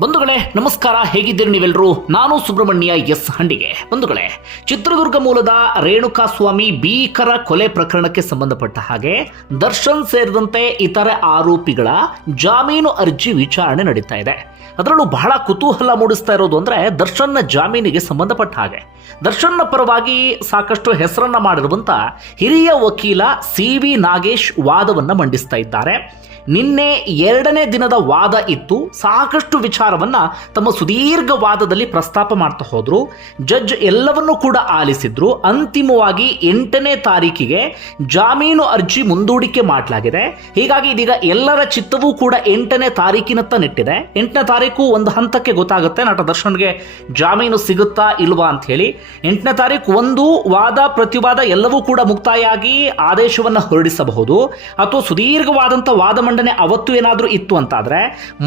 ಬಂಧುಗಳೇ, ನಮಸ್ಕಾರ. ಹೇಗಿದ್ದೀರಿ ನೀವೆಲ್ಲರೂ? ನಾನು ಸುಬ್ರಹ್ಮಣ್ಯ ಎಸ್ ಹಂಡಿಗೆ. ಬಂಧುಗಳೇ, ಚಿತ್ರದುರ್ಗ ಮೂಲದ ರೇಣುಕಾ ಸ್ವಾಮಿ ಭೀಕರ ಕೊಲೆ ಪ್ರಕರಣಕ್ಕೆ ಸಂಬಂಧಪಟ್ಟ ಹಾಗೆ ದರ್ಶನ್ ಸೇರಿದಂತೆ ಇತರೆ ಆರೋಪಿಗಳ ಜಾಮೀನು ಅರ್ಜಿ ವಿಚಾರಣೆ ನಡೀತಾ ಇದೆ. ಅದರಲ್ಲೂ ಬಹಳ ಕುತೂಹಲ ಮೂಡಿಸ್ತಾ ಇರೋದು ಅಂದ್ರೆ ದರ್ಶನ್ನ ಜಾಮೀನಿಗೆ ಸಂಬಂಧಪಟ್ಟ ಹಾಗೆ. ದರ್ಶನ್ನ ಪರವಾಗಿ ಸಾಕಷ್ಟು ಹೆಸರನ್ನ ಮಾಡಿರುವಂತ ಹಿರಿಯ ವಕೀಲ ಸಿ ವಿ ನಾಗೇಶ್ ವಾದವನ್ನ ಮಂಡಿಸ್ತಾ ಇದ್ದಾರೆ. ನಿನ್ನೆ ಎರಡನೇ ದಿನದ ವಾದ ಇತ್ತು. ಸಾಕಷ್ಟು ವಿಚಾರವನ್ನ ತಮ್ಮ ಸುದೀರ್ಘ ವಾದದಲ್ಲಿ ಪ್ರಸ್ತಾಪ ಮಾಡ್ತಾ ಹೋದರು. ಜಡ್ಜ್ ಎಲ್ಲವನ್ನೂ ಕೂಡ ಆಲಿಸಿದ್ರು. ಅಂತಿಮವಾಗಿ ಎಂಟನೇ ತಾರೀಕಿಗೆ ಜಾಮೀನು ಅರ್ಜಿ ಮುಂದೂಡಿಕೆ ಮಾಡಲಾಗಿದೆ. ಹೀಗಾಗಿ ಇದೀಗ ಎಲ್ಲರ ಚಿತ್ತವೂ ಕೂಡ ಎಂಟನೇ ತಾರೀಕಿನತ್ತ ನೆಟ್ಟಿದೆ. ಎಂಟನೇ ತಾರೀಕು ಒಂದು ಹಂತಕ್ಕೆ ಗೊತ್ತಾಗುತ್ತೆ ನಟ ದರ್ಶನ್ಗೆ ಜಾಮೀನು ಸಿಗುತ್ತಾ ಇಲ್ವಾ ಅಂತ ಹೇಳಿ. ಎಂಟನೇ ತಾರೀಕು ಒಂದು ವಾದ ಪ್ರತಿವಾದ ಎಲ್ಲವೂ ಕೂಡ ಮುಕ್ತಾಯ ಆಗಿ ಆದೇಶವನ್ನು ಹೊರಡಿಸಬಹುದು. ಅಥವಾ ಸುದೀರ್ಘವಾದಂಥ ವಾದ ಮಂಡನೆ ಅವತ್ತು ಏನಾದರೂ ಇತ್ತು ಅಂತಾದ್ರೆ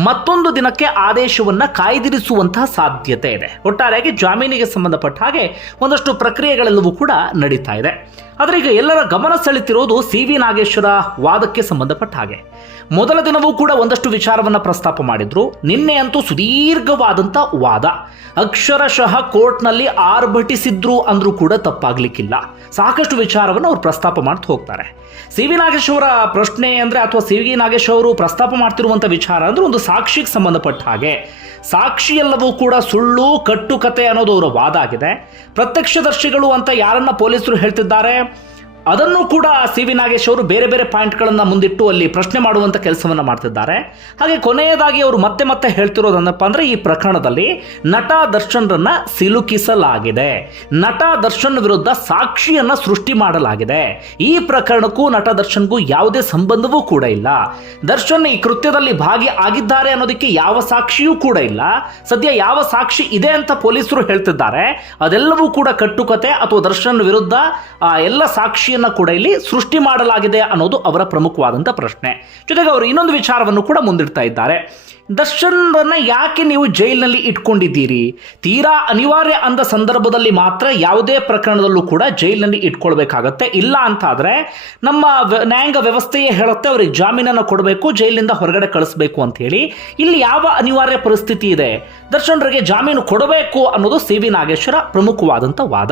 ಮತ್ತೊಂದು ದಿನಕ್ಕೆ ಆದೇಶವನ್ನ ಕಾಯ್ದಿರಿಸುವಂತಹ ಸಾಧ್ಯತೆ ಇದೆ. ಒಟ್ಟಾರೆಯಾಗಿ ಜಾಮೀನಿಗೆ ಸಂಬಂಧಪಟ್ಟ ಹಾಗೆ ಒಂದಷ್ಟು ಪ್ರಕ್ರಿಯೆಗಳೆಲ್ಲವೂ ಕೂಡ ನಡೀತಾ ಇದೆ. ಆದರೆ ಈಗ ಎಲ್ಲರ ಗಮನ ಸೆಳೆತಿರೋದು ಸಿ ವಿ ನಾಗೇಶ್ವರ ವಾದಕ್ಕೆ ಸಂಬಂಧಪಟ್ಟ ಹಾಗೆ. ಮೊದಲ ದಿನವೂ ಕೂಡ ಒಂದಷ್ಟು ವಿಚಾರವನ್ನ ಪ್ರಸ್ತಾಪ ಮಾಡಿದ್ರು. ನಿನ್ನೆ ಅಂತೂ ಸುದೀರ್ಘವಾದಂಥ ವಾದ. ಅಕ್ಷರಶಃ ಕೋರ್ಟ್ನಲ್ಲಿ ಆರ್ಭಟಿಸಿದ್ರು ಅಂದ್ರೂ ಕೂಡ ತಪ್ಪಾಗ್ಲಿಕ್ಕಿಲ್ಲ. ಸಾಕಷ್ಟು ವಿಚಾರವನ್ನು ಅವ್ರು ಪ್ರಸ್ತಾಪ ಮಾಡ್ತಾ ಹೋಗ್ತಾರೆ. ಸಿ ವಿ ನಾಗೇಶ್ ಅವರ ಪ್ರಶ್ನೆ ಅಂದರೆ ಅಥವಾ ಸಿ ವಿ ನಾಗೇಶ್ ಅವರು ಪ್ರಸ್ತಾಪ ಮಾಡ್ತಿರುವಂಥ ವಿಚಾರ ಅಂದರೆ ಒಂದು ಸಾಕ್ಷಿಗೆ ಸಂಬಂಧಪಟ್ಟ ಹಾಗೆ. ಸಾಕ್ಷಿ ಎಲ್ಲವೂ ಕೂಡ ಸುಳ್ಳು, ಕಟ್ಟುಕತೆ ಅನ್ನೋದು ಅವರ ವಾದ ಆಗಿದೆ. ಪ್ರತ್ಯಕ್ಷದರ್ಶಿಗಳು ಅಂತ ಯಾರನ್ನ ಪೊಲೀಸರು ಹೇಳ್ತಿದ್ದಾರೆ? ಅದನ್ನು ಕೂಡ ಸಿ ವಿ ನಾಗೇಶ್ ಅವರು ಬೇರೆ ಬೇರೆ ಪಾಯಿಂಟ್ಗಳನ್ನು ಮುಂದಿಟ್ಟು ಅಲ್ಲಿ ಪ್ರಶ್ನೆ ಮಾಡುವಂಥ ಕೆಲಸವನ್ನು ಮಾಡ್ತಿದ್ದಾರೆ. ಹಾಗೆ ಕೊನೆಯದಾಗಿ ಅವರು ಮತ್ತೆ ಮತ್ತೆ ಹೇಳ್ತಿರೋದನ್ನಪ್ಪ ಅಂದ್ರೆ ಈ ಪ್ರಕರಣದಲ್ಲಿ ನಟ ದರ್ಶನ್ರನ್ನ ಸಿಲುಕಿಸಲಾಗಿದೆ. ನಟ ದರ್ಶನ್ ವಿರುದ್ಧ ಸಾಕ್ಷಿಯನ್ನ ಸೃಷ್ಟಿ ಮಾಡಲಾಗಿದೆ. ಈ ಪ್ರಕರಣಕ್ಕೂ ನಟ ದರ್ಶನ್ಗೂ ಯಾವುದೇ ಸಂಬಂಧವೂ ಕೂಡ ಇಲ್ಲ. ದರ್ಶನ್ ಈ ಕೃತ್ಯದಲ್ಲಿ ಭಾಗಿ ಆಗಿದ್ದಾರೆ ಅನ್ನೋದಕ್ಕೆ ಯಾವ ಸಾಕ್ಷಿಯೂ ಕೂಡ ಇಲ್ಲ. ಸದ್ಯ ಯಾವ ಸಾಕ್ಷಿ ಇದೆ ಅಂತ ಪೊಲೀಸರು ಹೇಳ್ತಿದ್ದಾರೆ. ಅದೆಲ್ಲವೂ ಕೂಡ ಕಟ್ಟುಕತೆ ಅಥವಾ ದರ್ಶನ್ ವಿರುದ್ಧ ಎಲ್ಲ ಸಾಕ್ಷಿಯನ್ನ ಕೂಡ ಇಲ್ಲಿ ಸೃಷ್ಟಿ ಮಾಡಲಾಗಿದೆ ಅನ್ನೋದು ಅವರ ಪ್ರಮುಖವಾದಂಥ ಪ್ರಶ್ನೆ. ಜೊತೆಗೆ ಅವರು ಇನ್ನೊಂದು ವಿಚಾರವನ್ನು ಕೂಡ ಮುಂದಿಡ್ತಾ ಇದ್ದಾರೆ. ದರ್ಶನ್ರನ್ನ ಯಾಕೆ ನೀವು ಜೈಲಿನಲ್ಲಿ ಇಟ್ಕೊಂಡಿದ್ದೀರಿ? ತೀರಾ ಅನಿವಾರ್ಯ ಅಂದ ಸಂದರ್ಭದಲ್ಲಿ ಮಾತ್ರ ಯಾವುದೇ ಪ್ರಕರಣದಲ್ಲೂ ಕೂಡ ಜೈಲಿನಲ್ಲಿ ಇಟ್ಕೊಳ್ಬೇಕಾಗತ್ತೆ. ಇಲ್ಲ ಅಂತಾದ್ರೆ ನಮ್ಮ ವ್ಯ- ನ್ಯಾಯಾಂಗ ವ್ಯವಸ್ಥೆಯೇ ಹೇಳುತ್ತೆ, ಅವ್ರಿಗೆ ಜಾಮೀನನ್ನು ಕೊಡಬೇಕು ಜೈಲಿನಿಂದ ಹೊರಗಡೆ ಕಳಿಸ್ಬೇಕು ಅಂತ ಹೇಳಿ. ಇಲ್ಲಿ ಯಾವ ಅನಿವಾರ್ಯ ಪರಿಸ್ಥಿತಿ ಇದೆ? ದರ್ಶನ್ರಿಗೆ ಜಾಮೀನು ಕೊಡಬೇಕು ಅನ್ನೋದು ಸಿ ವಿ ನಾಗೇಶ್ವರ ಪ್ರಮುಖವಾದಂಥ ವಾದ.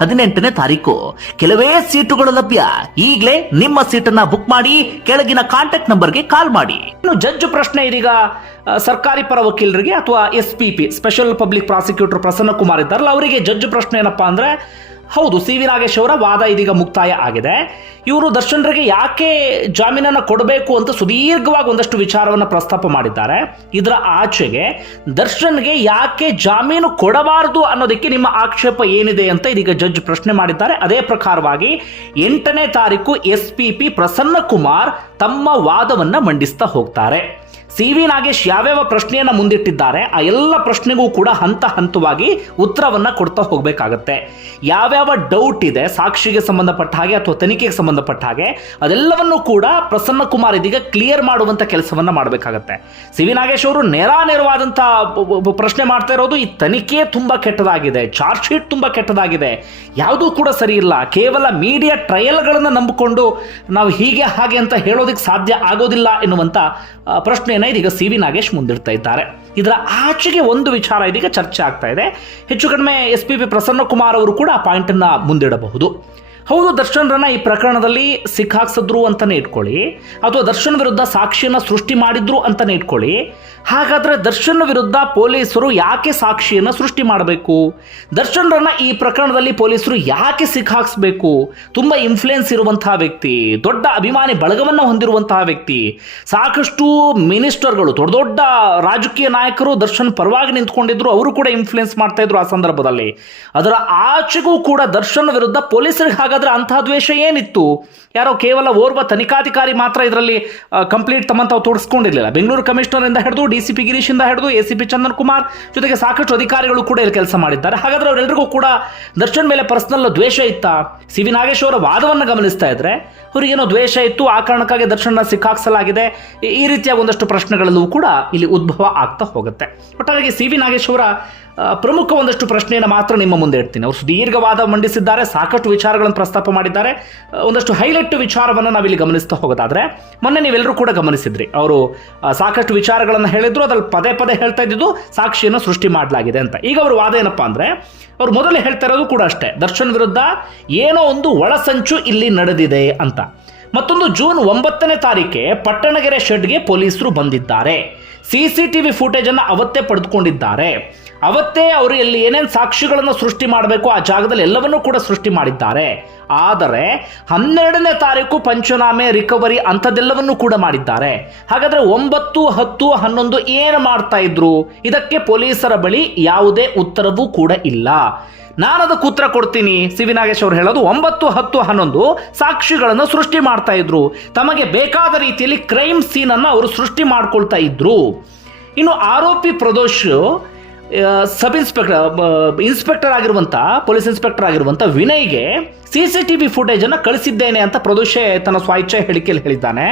ಹದಿನೆಂಟನೇ ತಾರೀಕು. ಕೆಲವೇ ಸೀಟುಗಳು ಲಭ್ಯ. ಈಗಲೇ ನಿಮ್ಮ ಸೀಟನ್ನ ಬುಕ್ ಮಾಡಿ, ಕೆಳಗಿನ ಕಾಂಟ್ಯಾಕ್ಟ್ ನಂಬರ್ಗೆ ಕಾಲ್ ಮಾಡಿ. ಇನ್ನು ಜಡ್ಜ್ ಪ್ರಶ್ನೆ ಇದೀಗ ಸರ್ಕಾರಿ ಪರ ವಕೀಲರಿಗೆ ಅಥವಾ S P P special public prosecutor Prasanna Kumar ಇದ್ದಾರಲ್ಲ, ಅವರಿಗೆ ಜಡ್ಜ್ ಪ್ರಶ್ನೆ ಏನಪ್ಪಾ ಅಂದ್ರೆ ಹೌದು, ಸಿ ವಿ ನಾಗೇಶ್ ಅವರ ವಾದ ಇದೀಗ ಮುಕ್ತಾಯ ಆಗಿದೆ. ಇವರು ದರ್ಶನರಿಗೆ ಯಾಕೆ ಜಾಮೀನನ್ನು ಕೊಡಬೇಕು ಅಂತ ಸುದೀರ್ಘವಾಗಿ ಒಂದಷ್ಟು ವಿಚಾರವನ್ನು ಪ್ರಸ್ತಾಪ ಮಾಡಿದ್ದಾರೆ. ಇದರ ಆಚೆಗೆ ದರ್ಶನ್ಗೆ ಯಾಕೆ ಜಾಮೀನು ಕೊಡಬಾರದು ಅನ್ನೋದಕ್ಕೆ ನಿಮ್ಮ ಆಕ್ಷೇಪ ಏನಿದೆ ಅಂತ ಇದೀಗ ಜಡ್ಜ್ ಪ್ರಶ್ನೆ ಮಾಡಿದ್ದಾರೆ. ಅದೇ ಪ್ರಕಾರವಾಗಿ ಎಂಟನೇ ತಾರೀಕು S P P Prasanna Kumar ತಮ್ಮ ವಾದವನ್ನು ಮಂಡಿಸ್ತಾ ಹೋಗ್ತಾರೆ. ಸಿ ವಿ ನಾಗೇಶ್ ಯಾವ್ಯಾವ ಪ್ರಶ್ನೆಯನ್ನು ಮುಂದಿಟ್ಟಿದ್ದಾರೆ, ಆ ಎಲ್ಲ ಪ್ರಶ್ನೆಗೂ ಕೂಡ ಹಂತ ಹಂತವಾಗಿ ಉತ್ತರವನ್ನು ಕೊಡ್ತಾ ಹೋಗಬೇಕಾಗತ್ತೆ. ಯಾವ್ಯಾವ ಡೌಟ್ ಇದೆ, ಸಾಕ್ಷಿಗೆ ಸಂಬಂಧಪಟ್ಟ ಹಾಗೆ ಅಥವಾ ತನಿಖೆಗೆ ಸಂಬಂಧಪಟ್ಟ ಹಾಗೆ, ಅದೆಲ್ಲವನ್ನೂ ಕೂಡ ಪ್ರಸನ್ನ ಕುಮಾರ್ ಇದೀಗ ಕ್ಲಿಯರ್ ಮಾಡುವಂತ ಕೆಲಸವನ್ನು ಮಾಡಬೇಕಾಗತ್ತೆ. ಸಿ ವಿ ನಾಗೇಶ್ ಅವರು ಬ- ಬ- ಪ್ರಶ್ನೆ ಮಾಡ್ತಾ ಇರೋದು, ಈ ತನಿಖೆ ತುಂಬಾ ಕೆಟ್ಟದಾಗಿದೆ ಚಾರ್ಜ್ ಶೀಟ್ ತುಂಬಾ ಕೆಟ್ಟದಾಗಿದೆ, ಯಾವುದೂ ಕೂಡ ಸರಿ ಇಲ್ಲ, ಕೇವಲ ಮೀಡಿಯಾ ಟ್ರಯಲ್ಗಳನ್ನು ನಂಬಿಕೊಂಡು ನಾವು ಹೀಗೆ ಹಾಗೆ ಅಂತ ಹೇಳೋದಕ್ಕೆ ಸಾಧ್ಯ ಆಗೋದಿಲ್ಲ ಎನ್ನುವಂತ ಪ್ರಶ್ನೆಯನ್ನ ಇದೀಗ ಸಿ ವಿ ನಾಗೇಶ್ ಮುಂದಿಡ್ತಾ ಇದ್ದಾರೆ. ಇದರ ಆಚೆಗೆ ಒಂದು ವಿಚಾರ ಇದೀಗ ಚರ್ಚೆ ಆಗ್ತಾ ಇದೆ. ಹೆಚ್ಚು ಕಡಿಮೆ S P P Prasanna Kumar ಅವರು ಕೂಡ ಆ ಪಾಯಿಂಟ್ ಅನ್ನ ಮುಂದಿಡಬಹುದು. ಹೌದು, ದರ್ಶನ್ರನ್ನ ಈ ಪ್ರಕರಣದಲ್ಲಿ ಸಿಕ್ಕಾಕ್ಸಿದ್ರು ಅಂತಲೇ ಇಟ್ಕೊಳ್ಳಿ. ಅಥವಾ ದರ್ಶನ್ ವಿರುದ್ಧ ಸಾಕ್ಷಿಯನ್ನ ಸೃಷ್ಟಿ ಮಾಡಿದ್ರು ಅಂತಾನೆ ಇಟ್ಕೊಳ್ಳಿ. ಹಾಗಾದ್ರೆ ದರ್ಶನ್ ವಿರುದ್ಧ ಪೊಲೀಸರು ಯಾಕೆ ಸಾಕ್ಷಿಯನ್ನ ಸೃಷ್ಟಿ ಮಾಡಬೇಕು? ದರ್ಶನ್ರನ್ನ ಈ ಪ್ರಕರಣದಲ್ಲಿ ಪೊಲೀಸರು ಯಾಕೆ ಸಿಕ್ಕಾಕ್ಸ್ಬೇಕು? ತುಂಬ ಇನ್ಫ್ಲುಯೆನ್ಸ್ ಇರುವಂತಹ ವ್ಯಕ್ತಿ, ದೊಡ್ಡ ಅಭಿಮಾನಿ ಬಳಗವನ್ನು ಹೊಂದಿರುವಂತಹ ವ್ಯಕ್ತಿ, ಸಾಕಷ್ಟು ಮಿನಿಸ್ಟರ್ಗಳು, ದೊಡ್ಡ ದೊಡ್ಡ ರಾಜಕೀಯ ನಾಯಕರು ದರ್ಶನ್ ಪರವಾಗಿ ನಿಂತ್ಕೊಂಡಿದ್ರು, ಅವರು ಕೂಡ ಇನ್ಫ್ಲುಯೆನ್ಸ್ ಮಾಡ್ತಾ ಇದ್ರು ಆ ಸಂದರ್ಭದಲ್ಲಿ. ಅದರ ಆಚೆಗೂ ಕೂಡ ದರ್ಶನ್ ವಿರುದ್ಧ ಪೊಲೀಸರಿಗೆ ಹಾಗಾದ್ರೆ ಅಂತಹ ದ್ವೇಷ ಏನಿತ್ತು? ಯಾರೋ ಕೇವಲ ಓರ್ವ ತನಿಖಾಧಿಕಾರಿ ಮಾತ್ರ ಇದರಲ್ಲಿ ಕಂಪ್ಲೀಟ್ ತಮ್ಮಂತಾವು ತೋರಿಸ್ಕೊಂಡಿರ್ಲಿಲ್ಲ. ಬೆಂಗಳೂರು ಕಮಿಷನರ್ ಇಂದ ಹಿಡಿದು ಡಿ ಸಿ ಪಿ ಇಂದ ಹಿಡಿದು A C P Chandan Kumar ಜೊತೆಗೆ ಸಾಕಷ್ಟು ಅಧಿಕಾರಿಗಳು ಕೂಡ ಇಲ್ಲಿ ಕೆಲಸ ಮಾಡಿದ್ದಾರೆ. ಹಾಗಾದ್ರೆ ಅವರೆಲ್ಲರಿಗೂ ಕೂಡ ದರ್ಶನ್ ಮೇಲೆ ಪರ್ಸನಲ್ ದ್ವೇಷ ಇತ್ತಾ? ಸಿ ವಿ ನಾಗೇಶ್ ಅವರ ವಾದವನ್ನು ಗಮನಿಸ್ತಾ ಇದ್ರೆ, ಅವರಿಗೇನೋ ದ್ವೇಷ ಇತ್ತು, ಆ ಕಾರಣಕ್ಕಾಗಿ ದರ್ಶನ ಸಿಕ್ಕಾಕ್ಸಲಾಗಿದೆ. ಈ- ರೀತಿಯ ಒಂದಷ್ಟು ಪ್ರಶ್ನೆಗಳಲ್ಲೂ ಕೂಡ ಇಲ್ಲಿ ಉದ್ಭವ ಆಗ್ತಾ ಹೋಗುತ್ತೆ. ಒಟ್ಟಾರೆಯಾಗಿ ಸಿ ವಿ ನಾಗೇಶ್ ಅವರ ಪ್ರಮುಖ ಒಂದಷ್ಟು ಪ್ರಶ್ನೆಯನ್ನು ಮಾತ್ರ ನಿಮ್ಮ ಮುಂದೆ ಇಡ್ತೀನಿ. ಅವರು ಸುದೀರ್ಘವಾದ ಮಂಡಿಸಿದ್ದಾರೆ, ಸಾಕಷ್ಟು ವಿಚಾರಗಳನ್ನು ಪ್ರಸ್ತಾಪ ಮಾಡಿದ್ದಾರೆ. ಒಂದಷ್ಟು ಹೈಲೈಟ್ ವಿಚಾರವನ್ನು ನಾವಿಲ್ಲಿ ಗಮನಿಸ್ತಾ ಹೋಗೋದಾದ್ರೆ, ಮೊನ್ನೆ ನೀವೆಲ್ಲರೂ ಕೂಡ ಗಮನಿಸಿದ್ರಿ. ಅವರು ಸಾಕಷ್ಟು ವಿಚಾರಗಳನ್ನು ಹೇಳಿದ್ರು, ಅದ್ರಲ್ಲಿ ಪದೇ ಪದೇ ಹೇಳ್ತಾ ಇದ್ದಿದ್ದು ಸಾಕ್ಷಿಯನ್ನು ಸೃಷ್ಟಿ ಮಾಡಲಾಗಿದೆ ಅಂತ. ಈಗ ಅವರು ವಾದ ಏನಪ್ಪಾ ಅಂದ್ರೆ, ಅವ್ರು ಮೊದಲೇ ಹೇಳ್ತಾ ಇರೋದು ಕೂಡ ಅಷ್ಟೇ. ದರ್ಶನ್ ವಿರುದ್ಧ ಏನೋ ಒಂದು ಒಳಸಂಚು ಇಲ್ಲಿ ನಡೆದಿದೆ ಅಂತ. ಮತ್ತೊಂದು ಜೂನ್ ಒಂಬತ್ತನೇ ತಾರೀಕೆ ಪಟ್ಟಣಗೆರೆ ಶೆಡ್ಗೆ ಪೊಲೀಸರು ಬಂದಿದ್ದಾರೆ. ಸಿ ಸಿ ಟಿ ವಿ ಫುಟೇಜನ್ನು ಅವತ್ತೇ ಪಡೆದುಕೊಂಡಿದ್ದಾರೆ. ಅವತ್ತೇ ಅವರು ಎಲ್ಲಿ ಏನೇನು ಸಾಕ್ಷಿಗಳನ್ನು ಸೃಷ್ಟಿ ಮಾಡಬೇಕು ಆ ಜಾಗದಲ್ಲಿ ಎಲ್ಲವನ್ನೂ ಕೂಡ ಸೃಷ್ಟಿ ಮಾಡಿದ್ದಾರೆ. ಆದರೆ ಹನ್ನೆರಡನೇ ತಾರೀಕು ಪಂಚನಾಮೆ, ರಿಕವರಿ ಅಂಥದ್ದೆಲ್ಲವನ್ನು ಕೂಡ ಮಾಡಿದ್ದಾರೆ. ಹಾಗಾದರೆ ಒಂಬತ್ತು, ಹತ್ತು, ಹನ್ನೊಂದು ಏನು ಮಾಡ್ತಾ ಇದ್ರು? ಇದಕ್ಕೆ ಪೊಲೀಸರ ಬಳಿ ಯಾವುದೇ ಉತ್ತರವೂ ಕೂಡ ಇಲ್ಲ. ನಾನು ಅದಕ್ಕೆ ಉತ್ತರ ಕೊಡ್ತೀನಿ. ಸಿ. ವಿ. ನಾಗೇಶ್ ಅವರು ಹೇಳೋದು ಒಂಬತ್ತು, ಹತ್ತು, ಹನ್ನೊಂದು ಸಾಕ್ಷಿಗಳನ್ನು ಸೃಷ್ಟಿ ಮಾಡ್ತಾ ಇದ್ರು. ತಮಗೆ ಬೇಕಾದ ರೀತಿಯಲ್ಲಿ ಕ್ರೈಮ್ ಸೀನನ್ನು ಅವರು ಸೃಷ್ಟಿ ಮಾಡ್ಕೊಳ್ತಾ ಇದ್ರು. ಇನ್ನು ಆರೋಪಿ ಪ್ರದೋಷ್ ಸಬ್ ಇನ್ಸ್ಪೆಕ್ಟರ್ ಇನ್ಸ್ಪೆಕ್ಟರ್ ಆಗಿರುವಂತ, ಪೊಲೀಸ್ ಇನ್ಸ್ಪೆಕ್ಟರ್ ಆಗಿರುವಂತ ವಿನಯ್ಗೆ C C T V footage ಅನ್ನು ಕಳಿಸಿದ್ದೇನೆ ಅಂತ ಪ್ರದೋಷೆ ತನ್ನ ಸ್ವಾಚ್ಛ ಹೇಳಿಕೆಯಲ್ಲಿ ಹೇಳಿದ್ದಾನೆ.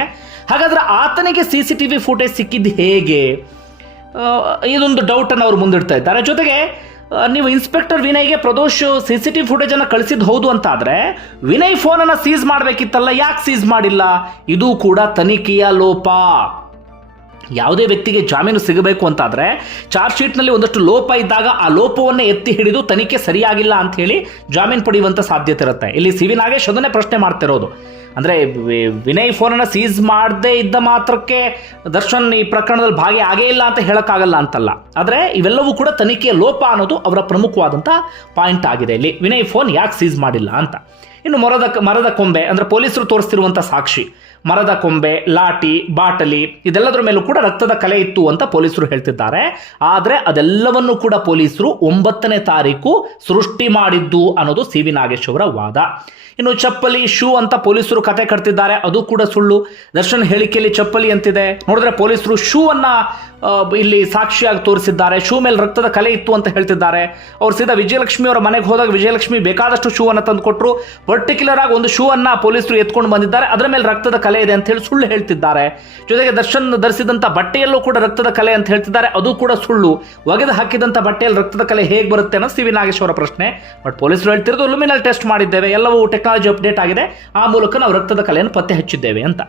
ಹಾಗಾದ್ರೆ ಆತನಿಗೆ C C T V footage ಸಿಕ್ಕಿದ್ದು ಹೇಗೆ? ಇದೊಂದು ಇದೊಂದು ಡೌಟನ್ನು ಅವರು ಮುಂದಿಡ್ತಾ ಇದ್ದಾರೆ. ಜೊತೆಗೆ ನೀವು ಇನ್ಸ್ಪೆಕ್ಟರ್ ವಿನಯ್ಗೆ ಪ್ರದೋಷ್ ಸಿ ಸಿ ಟಿ ಫುಟೇಜನ್ನು ಕಳಿಸಿದ್ದು ಹೌದು ಅಂತ ಆದರೆ ವಿನಯ್ ಫೋನನ್ನು ಸೀಸ್ ಮಾಡಬೇಕಿತ್ತಲ್ಲ, ಯಾಕೆ ಸೀಸ್ ಮಾಡಿಲ್ಲ? ಇದು ಕೂಡ ತನಿಖೆಯ ಲೋಪ. ಯಾವುದೇ ವ್ಯಕ್ತಿಗೆ ಜಾಮೀನು ಸಿಗಬೇಕು ಅಂತಾದರೆ ಚಾರ್ಜ್ ಶೀಟ್ನಲ್ಲಿ ಒಂದಷ್ಟು ಲೋಪ ಇದ್ದಾಗ ಆ ಲೋಪವನ್ನು ಎತ್ತಿ ಹಿಡಿದು ತನಿಖೆ ಸರಿಯಾಗಿಲ್ಲ ಅಂತ ಹೇಳಿ ಜಾಮೀನು ಪಡೆಯುವಂಥ ಸಾಧ್ಯತೆ ಇರುತ್ತೆ. ಇಲ್ಲಿ ಸಿ ವಿ ನಾಗೇಶ್ ಅದನ್ನೇ ಪ್ರಶ್ನೆ ಮಾಡ್ತಿರೋದು. ಅಂದರೆ ವಿನಯ್ ಫೋನನ್ನು ಸೀಸ್ ಮಾಡದೇ ಇದ್ದ ಮಾತ್ರಕ್ಕೆ ದರ್ಶನ್ ಈ ಪ್ರಕರಣದಲ್ಲಿ ಭಾಗಿ ಆಗೇ ಇಲ್ಲ ಅಂತ ಹೇಳೋಕ್ಕಾಗಲ್ಲ ಅಂತಲ್ಲ. ಆದರೆ ಇವೆಲ್ಲವೂ ಕೂಡ ತನಿಖೆಯ ಲೋಪ ಅನ್ನೋದು ಅವರ ಪ್ರಮುಖವಾದಂಥ ಪಾಯಿಂಟ್ ಆಗಿದೆ. ಇಲ್ಲಿ ವಿನಯ್ ಫೋನ್ ಯಾಕೆ ಸೀಸ್ ಮಾಡಿಲ್ಲ ಅಂತ. ಇನ್ನು ಮರದ ಮರದ ಕೊಂಬೆ ಅಂದರೆ ಪೊಲೀಸರು ತೋರಿಸ್ತಿರುವಂಥ ಸಾಕ್ಷಿ. ಮರದ ಕೊಂಬೆ ಲಾಟಿ ಬಾಟಲಿ ಇದೆಲ್ಲದರ ಮೇಲೂ ಕೂಡ ರಕ್ತದ ಕಲೆ ಇತ್ತು ಅಂತ ಪೊಲೀಸರು ಹೇಳ್ತಿದ್ದಾರೆ. ಆದರೆ ಅದೆಲ್ಲವನ್ನು ಕೂಡ ಪೊಲೀಸರು ಒಂಬತ್ತನೇ ತಾರೀಕು ಸೃಷ್ಟಿ ಮಾಡಿದ್ದು ಅನ್ನೋದು ಸಿ ವಿ ನಾಗೇಶ್ ಅವರ ವಾದ. ಇನ್ನು ಚಪ್ಪಲಿ, ಶೂ ಅಂತ ಪೊಲೀಸರು ಕತೆ ಕಟ್ತಿದ್ದಾರೆ. ಅದು ಕೂಡ ಸುಳ್ಳು. ದರ್ಶನ್ ಹೇಳಿಕೆಯಲ್ಲಿ ಚಪ್ಪಲಿ ಅಂತಿದೆ. ನೋಡಿದ್ರೆ ಪೊಲೀಸರು ಶೂ ಇಲ್ಲಿ ಸಾಕ್ಷಿಯಾಗಿ ತೋರಿಸಿದ್ದಾರೆ. ಶೂ ಮೇಲೆ ರಕ್ತದ ಕಲೆ ಇತ್ತು ಅಂತ ಹೇಳ್ತಿದ್ದಾರೆ. ಅವ್ರು ಸೀದಾ ವಿಜಯಲಕ್ಷ್ಮಿ ಅವರ ಮನೆಗೆ ಹೋದಾಗ ವಿಜಯಲಕ್ಷ್ಮಿ ಬೇಕಾದಷ್ಟು ಶೂ ಅನ್ನ ತಂದು ಕೊಟ್ಟರು ಪರ್ಟಿಕ್ಯುಲರ್ ಆಗಿ ಒಂದು ಶೂ ಅನ್ನ ಪೊಲೀಸರು ಎತ್ಕೊಂಡು ಬಂದಿದ್ದಾರೆ. ಅದರ ಮೇಲೆ ರಕ್ತದ ಕಲೆ ಇದೆ ಅಂತ ಹೇಳಿ ಸುಳ್ಳು ಹೇಳ್ತಿದ್ದಾರೆ. ಜೊತೆಗೆ ದರ್ಶನ್ ಧರಿಸಿದಂಥ ಬಟ್ಟೆಯಲ್ಲೂ ಕೂಡ ರಕ್ತದ ಕಲೆ ಅಂತ ಹೇಳ್ತಿದ್ದಾರೆ. ಅದು ಕೂಡ ಸುಳ್ಳು. ಒಗೆದು ಹಾಕಿದಂತ ಬಟ್ಟೆಯಲ್ಲಿ ರಕ್ತದ ಕಲೆ ಹೇಗೆ ಬರುತ್ತೆ ಅನ್ನೋ ಸಿ ವಿ ನಾಗೇಶ್ವರ ಪ್ರಶ್ನೆ. ಬಟ್ ಪೊಲೀಸರು ಹೇಳ್ತಿರೋದು ಲುಮಿನಲ್ ಟೆಸ್ಟ್ ಮಾಡಿದ್ದೇವೆ. ಎಲ್ಲವೂ ಟೆಕ್ನಾಲಜಿ ಅಪ್ಡೇಟ್ ಆಗಿದೆ. ಆ ಮೂಲಕ ನಾವು ರಕ್ತದ ಕಲೆಯನ್ನು ಪತ್ತೆ ಹಚ್ಚಿದ್ದೇವೆ ಅಂತ.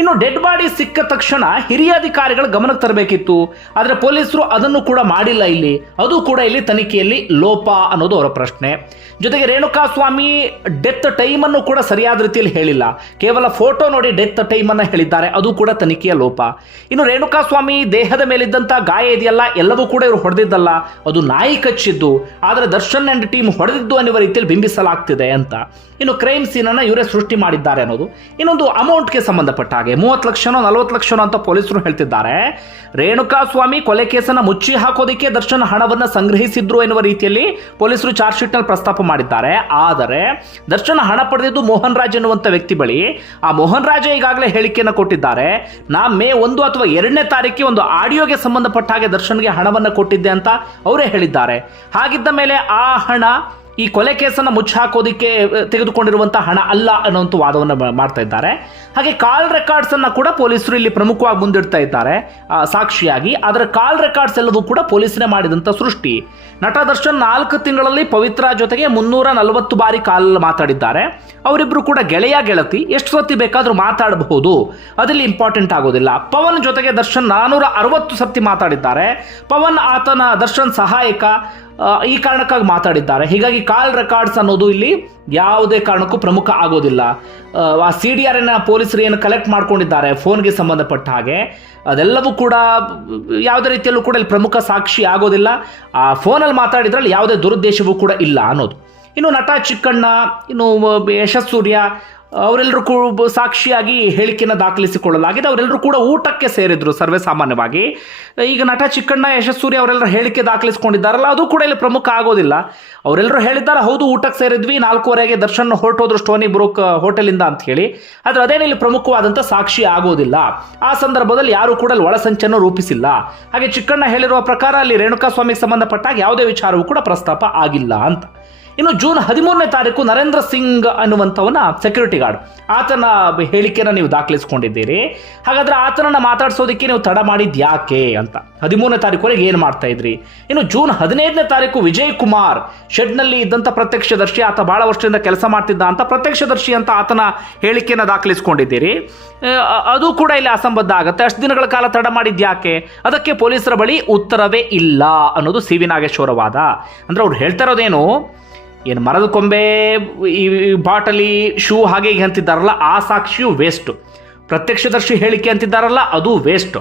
ಇನ್ನು ಡೆಡ್ ಬಾಡಿ ಸಿಕ್ಕ ತಕ್ಷಣ ಹಿರಿಯ ಅಧಿಕಾರಿಗಳ ಗಮನಕ್ಕೆ ತರಬೇಕಿತ್ತು. ಆದರೆ ಪೊಲೀಸರು ಅದನ್ನು ಕೂಡ ಮಾಡಿಲ್ಲ ಇಲ್ಲಿ. ಅದು ಕೂಡ ಇಲ್ಲಿ ತನಿಖೆಯಲ್ಲಿ ಲೋಪ ಅನ್ನೋದು ಅವರ ಪ್ರಶ್ನೆ. ಜೊತೆಗೆ ರೇಣುಕಾ ಸ್ವಾಮಿ ಡೆತ್ ಟೈಮನ್ನು ಕೂಡ ಸರಿಯಾದ ರೀತಿಯಲ್ಲಿ ಹೇಳಿಲ್ಲ. ಕೇವಲ ಫೋಟೋ ನೋಡಿ ಡೆತ್ ಟೈಮನ್ನು ಹೇಳಿದ್ದಾರೆ. ಅದು ಕೂಡ ತನಿಖೆಯ ಲೋಪ. ಇನ್ನು ರೇಣುಕಾ ಸ್ವಾಮಿ ದೇಹದ ಮೇಲಿದ್ದಂಥ ಗಾಯ ಇದೆಯಲ್ಲ, ಎಲ್ಲವೂ ಕೂಡ ಇವರು ಹೊಡೆದಿದ್ದಲ್ಲ. ಅದು ನಾಯಿ ಕಚ್ಚಿದ್ದು. ಆದರೆ ದರ್ಶನ್ ಅಂಡ್ ಟೀಮ್ ಹೊಡೆದಿದ್ದು ಅನ್ನುವ ರೀತಿಯಲ್ಲಿ ಬಿಂಬಿಸಲಾಗ್ತಿದೆ ಅಂತ. ಇನ್ನು ಕ್ರೈಮ್ ಸೀನನ್ನು ಇವರೇ ಸೃಷ್ಟಿ ಮಾಡಿದ್ದಾರೆ ಅನ್ನೋದು. ಇನ್ನೊಂದು ಅಮೌಂಟ್ಗೆ ಸಂಬಂಧಪಟ್ಟ ಹಾಗೆ. ಮೂವತ್ತು ಲಕ್ಷನೋ, ನಲವತ್ತು ಲಕ್ಷನೋ ಅಂತ ಪೊಲೀಸರು ಹೇಳ್ತಿದ್ದಾರೆ. ರೇಣುಕಾ ಸ್ವಾಮಿ ಕೊಲೆ ಕೇಸನ್ನು ಮುಚ್ಚಿ ಹಾಕೋದಕ್ಕೆ ದರ್ಶನ್ ಹಣವನ್ನು ಸಂಗ್ರಹಿಸಿದ್ರು ಎನ್ನುವ ರೀತಿಯಲ್ಲಿ ಪೊಲೀಸರು ಚಾರ್ಜ್ ಶೀಟ್ನಲ್ಲಿ ಪ್ರಸ್ತಾಪ ಮಾಡಿದ್ದಾರೆ. ಆದರೆ ದರ್ಶನ್ ಹಣ ಪಡೆದಿದ್ದು ಮೋಹನ್ ರಾಜ್ ಎನ್ನುವಂಥ ವ್ಯಕ್ತಿ ಬಳಿ ಆ ಮೋಹನ್ ರಾಜ ಈಗಾಗಲೇ ಹೇಳಿಕೆಯನ್ನು ಕೊಟ್ಟಿದ್ದಾರೆ. ನಾ ಮೇ ಒಂದು ಅಥವಾ ಎರಡನೇ ತಾರೀಕಿಗೆ ಒಂದು ಆಡಿಯೋಗೆ ಸಂಬಂಧಪಟ್ಟ ಹಾಗೆ ದರ್ಶನ್ಗೆ ಹಣವನ್ನು ಕೊಟ್ಟಿದ್ದೆ ಅಂತ ಅವರೇ ಹೇಳಿದ್ದಾರೆ. ಹಾಗಿದ್ದ ಮೇಲೆ ಆ ಹಣ ಈ ಕೊಲೆ ಕೇಸನ್ನು ಮುಚ್ಚಾಕೋದಕ್ಕೆ ತೆಗೆದುಕೊಂಡಿರುವಂಥ ಹಣ ಅಲ್ಲ ಅನ್ನುವಂಥ ವಾದವನ್ನು ಮಾಡ್ತಾ ಇದ್ದಾರೆ. ಹಾಗೆ ಕಾಲ್ ರೆಕಾರ್ಡ್ಸ್ ಅನ್ನ ಕೂಡ ಪೊಲೀಸರು ಇಲ್ಲಿ ಪ್ರಮುಖವಾಗಿ ಮುಂದಿಡ್ತಾ ಇದ್ದಾರೆ. ಸಾಕ್ಷಿಯಾಗಿ. ಅದರ ಕಾಲ್ ರೆಕಾರ್ಡ್ಸ್ ಎಲ್ಲದೂ ಕೂಡ ಪೊಲೀಸರೇ ಮಾಡಿದಂಥ ಸೃಷ್ಟಿ. ನಟ ದರ್ಶನ್ ನಾಲ್ಕು ತಿಂಗಳಲ್ಲಿ ಪವಿತ್ರ ಜೊತೆಗೆ ಮುನ್ನೂರ ನಲವತ್ತು ಬಾರಿ ಕಾಲ್ ಮಾತಾಡಿದ್ದಾರೆ. ಅವರಿಬ್ಬರು ಕೂಡ ಗೆಳೆಯ ಗೆಳತಿ. ಎಷ್ಟು ಸತಿ ಬೇಕಾದರೂ ಮಾತಾಡಬಹುದು. ಅದರಲ್ಲಿ ಇಂಪಾರ್ಟೆಂಟ್ ಆಗೋದಿಲ್ಲ. ಪವನ್ ಜೊತೆಗೆ ದರ್ಶನ್ ನಾನೂರ ಅರವತ್ತು ಸತಿ ಮಾತಾಡಿದ್ದಾರೆ. ಪವನ್ ಆತನ ದರ್ಶನ್ ಸಹಾಯಕ. ಈ ಕಾರಣಕ್ಕಾಗಿ ಮಾತಾಡಿದ್ದಾರೆ. ಹೀಗಾಗಿ ಕಾಲ್ ರೆಕಾರ್ಡ್ಸ್ ಅನ್ನೋದು ಇಲ್ಲಿ ಯಾವುದೇ ಕಾರಣಕ್ಕೂ ಪ್ರಮುಖ ಆಗೋದಿಲ್ಲ. ಆ, ಸಿ ಡಿ ಆರ್ ಎನ್ನ ಪೊಲೀಸರು ಏನು ಕಲೆಕ್ಟ್ ಮಾಡ್ಕೊಂಡಿದ್ದಾರೆ ಫೋನ್ಗೆ ಸಂಬಂಧಪಟ್ಟ ಹಾಗೆ ಅದೆಲ್ಲವೂ ಕೂಡ ಯಾವುದೇ ರೀತಿಯಲ್ಲೂ ಕೂಡ ಇಲ್ಲಿ ಪ್ರಮುಖ ಸಾಕ್ಷಿ ಆಗೋದಿಲ್ಲ. ಆ ಫೋನಲ್ಲಿ ಮಾತಾಡಿದ್ರಲ್ಲಿ ಯಾವುದೇ ದುರುದ್ದೇಶವೂ ಕೂಡ ಇಲ್ಲ ಅನ್ನೋದು. ಇನ್ನು ನಟ ಚಿಕ್ಕಣ್ಣ ಇನ್ನು ಯಶಸ್ ಸೂರ್ಯ ಅವರೆಲ್ಲರೂ ಕೂಡ ಸಾಕ್ಷಿಯಾಗಿ ಹೇಳಿಕೆಯನ್ನು ದಾಖಲಿಸಿಕೊಳ್ಳಲಾಗಿದೆ. ಅವರೆಲ್ಲರೂ ಕೂಡ ಊಟಕ್ಕೆ ಸೇರಿದ್ರು ಸರ್ವೇ ಸಾಮಾನ್ಯವಾಗಿ ಈಗ ನಟ ಚಿಕ್ಕಣ್ಣ ಯಶಸ್ಸೂರಿ ಅವರೆಲ್ಲರ ಹೇಳಿಕೆ ದಾಖಲಿಸಿಕೊಂಡಿದ್ದಾರಲ್ಲ, ಅದು ಕೂಡ ಇಲ್ಲಿ ಪ್ರಮುಖ ಆಗೋದಿಲ್ಲ. ಅವರೆಲ್ಲರೂ ಹೇಳಿದ್ದಾರೆ, ಹೌದು, ಊಟಕ್ಕೆ ಸೇರಿದ್ವಿ, ನಾಲ್ಕೂವರೆಗೆ ದರ್ಶನ್ ಹೊರಟೋದ್ರು ಸ್ಟೋನಿ ಬ್ರೋಕ್ ಹೋಟೆಲಿಂದ ಅಂತ ಹೇಳಿ. ಆದರೆ ಅದೇನು ಇಲ್ಲಿ ಪ್ರಮುಖವಾದಂಥ ಸಾಕ್ಷಿ ಆಗೋದಿಲ್ಲ. ಆ ಸಂದರ್ಭದಲ್ಲಿ ಯಾರು ಕೂಡ ಅಲ್ಲಿ ಒಳಸಂಚನ್ನು ರೂಪಿಸಿಲ್ಲ. ಹಾಗೆ ಚಿಕ್ಕಣ್ಣ ಹೇಳಿರುವ ಪ್ರಕಾರ ಅಲ್ಲಿ ರೇಣುಕಾ ಸ್ವಾಮಿಗೆ ಸಂಬಂಧಪಟ್ಟಾಗ ಯಾವುದೇ ವಿಚಾರವೂ ಕೂಡ ಪ್ರಸ್ತಾಪ ಆಗಿಲ್ಲ ಅಂತ. ಇನ್ನು ಜೂನ್ ಹದಿಮೂರನೇ ತಾರೀಕು ನರೇಂದ್ರ ಸಿಂಗ್ ಅನ್ನುವಂಥವನ ಸೆಕ್ಯೂರಿಟಿ ಗಾರ್ಡ್ ಆತನ ಹೇಳಿಕೆನ ನೀವು ದಾಖಲಿಸ್ಕೊಂಡಿದ್ದೀರಿ. ಹಾಗಾದ್ರೆ ಆತನನ್ನ ಮಾತಾಡಿಸೋದಕ್ಕೆ ನೀವು ತಡ ಮಾಡಿದ್ ಯಾಕೆ ಅಂತ. ಹದಿಮೂರನೇ ತಾರೀಕುವರೆಗೆ ಏನು ಮಾಡ್ತಾ ಇದ್ರಿ? ಇನ್ನು ಜೂನ್ ಹದಿನೈದನೇ ತಾರೀಕು ವಿಜಯ್ ಕುಮಾರ್ ಶೆಡ್ನಲ್ಲಿ ಇದ್ದಂಥ ಪ್ರತ್ಯಕ್ಷದರ್ಶಿ, ಆತ ಭಾಳ ವರ್ಷದಿಂದ ಕೆಲಸ ಮಾಡ್ತಿದ್ದ ಅಂತ ಪ್ರತ್ಯಕ್ಷದರ್ಶಿ ಅಂತ ಆತನ ಹೇಳಿಕೆಯನ್ನು ದಾಖಲಿಸ್ಕೊಂಡಿದ್ದೀರಿ. ಅದು ಕೂಡ ಇಲ್ಲಿ ಅಸಂಬದ್ಧ ಆಗುತ್ತೆ. ಅಷ್ಟು ದಿನಗಳ ಕಾಲ ತಡ ಮಾಡಿದ್ ಯಾಕೆ? ಅದಕ್ಕೆ ಪೊಲೀಸರ ಬಳಿ ಉತ್ತರವೇ ಇಲ್ಲ ಅನ್ನೋದು ಸಿ ವಿ ನಾಗೇಶ್ವರ ವಾದ ಅಂದ್ರೆ ಅವ್ರು ಹೇಳ್ತಾ ಇರೋದೇನು ಏನು ಮರದ ಕೊಂಬೆ ಈ ಬಾಟಲಿ ಶೂ ಹಾಗೆ ಹೀಗೆ ಅಂತಿದ್ದಾರಲ್ಲ, ಆ ಸಾಕ್ಷಿಯು ವೇಸ್ಟು ಪ್ರತ್ಯಕ್ಷದರ್ಶಿ ಹೇಳಿಕೆ ಅಂತಿದ್ದಾರಲ್ಲ, ಅದು ವೇಸ್ಟು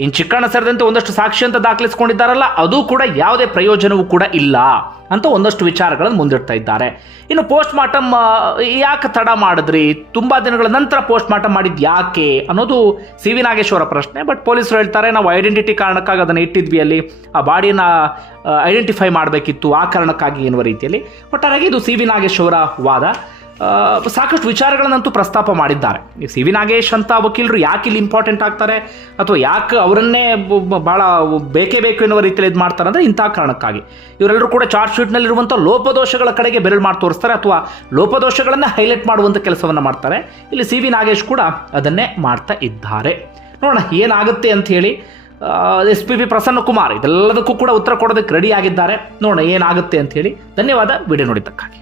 ಇನ್ನು ಚಿಕ್ಕಣ್ಣ ಸೇರಿದಂತೆ ಒಂದಷ್ಟು ಸಾಕ್ಷಿ ಅಂತ ದಾಖಲಿಸ್ಕೊಂಡಿದ್ದಾರಲ್ಲ, ಅದು ಕೂಡ ಯಾವುದೇ ಪ್ರಯೋಜನವೂ ಕೂಡ ಇಲ್ಲ ಅಂತ ಒಂದಷ್ಟು ವಿಚಾರಗಳನ್ನು ಮುಂದಿಡ್ತಾ ಇದ್ದಾರೆ. ಇನ್ನು ಪೋಸ್ಟ್ ಮಾರ್ಟಮ್ ಯಾಕೆ ತಡ ಮಾಡಿದ್ರಿ? ತುಂಬ ದಿನಗಳ ನಂತರ ಪೋಸ್ಟ್ ಮಾರ್ಟಮ್ ಮಾಡಿದ್ದು ಯಾಕೆ ಅನ್ನೋದು ಸಿ ವಿ ನಾಗೇಶ್ವರ ಪ್ರಶ್ನೆ. ಬಟ್ ಪೊಲೀಸರು ಹೇಳ್ತಾರೆ, ನಾವು ಐಡೆಂಟಿಟಿ ಕಾರಣಕ್ಕಾಗಿ ಅದನ್ನು ಇಟ್ಟಿದ್ವಿ ಅಲ್ಲಿ. ಆ ಬಾಡಿನ ಐಡೆಂಟಿಫೈ ಮಾಡಬೇಕಿತ್ತು ಆ ಕಾರಣಕ್ಕಾಗಿ ಎನ್ನುವ ರೀತಿಯಲ್ಲಿ. ಒಟ್ಟಾರೆಯಾಗಿ ಇದು ಸಿ ವಿ ನಾಗೇಶ್ವರ ವಾದ. ಸಾಕಷ್ಟು ವಿಚಾರಗಳನ್ನಂತೂ ಪ್ರಸ್ತಾಪ ಮಾಡಿದ್ದಾರೆ. ಸಿ ವಿ ನಾಗೇಶ್ ಅಂತ ವಕೀಲರು ಯಾಕೆ ಇಲ್ಲಿ ಇಂಪಾರ್ಟೆಂಟ್ ಆಗ್ತಾರೆ? ಅಥವಾ ಯಾಕೆ ಅವರನ್ನೇ ಭಾಳ ಬೇಕೇ ಬೇಕು ಎನ್ನುವ ರೀತಿಯಲ್ಲಿ ಇದು ಮಾಡ್ತಾರೆ ಅಂದರೆ ಇಂಥ ಕಾರಣಕ್ಕಾಗಿ. ಇವರೆಲ್ಲರೂ ಕೂಡ ಚಾರ್ಜ್ ಶೀಟ್ನಲ್ಲಿರುವಂಥ ಲೋಪದೋಷಗಳ ಕಡೆಗೆ ಬೆರಳು ಮಾಡಿ ತೋರಿಸ್ತಾರೆ ಅಥವಾ ಲೋಪದೋಷಗಳನ್ನು ಹೈಲೈಟ್ ಮಾಡುವಂಥ ಕೆಲಸವನ್ನು ಮಾಡ್ತಾರೆ. ಇಲ್ಲಿ ಸಿ ವಿ ನಾಗೇಶ್ ಕೂಡ ಅದನ್ನೇ ಮಾಡ್ತಾ ಇದ್ದಾರೆ. ನೋಡೋಣ ಏನಾಗುತ್ತೆ ಅಂತ ಹೇಳಿ S P B Prasanna Kumar ಇದೆಲ್ಲದಕ್ಕೂ ಕೂಡ ಉತ್ತರ ಕೊಡೋದಕ್ಕೆ ರೆಡಿ ಆಗಿದ್ದಾರೆ. ನೋಡೋಣ ಏನಾಗುತ್ತೆ ಅಂತ ಹೇಳಿ. ಧನ್ಯವಾದ, ವಿಡಿಯೋ ನೋಡಿದ್ದಕ್ಕಾಗಿ.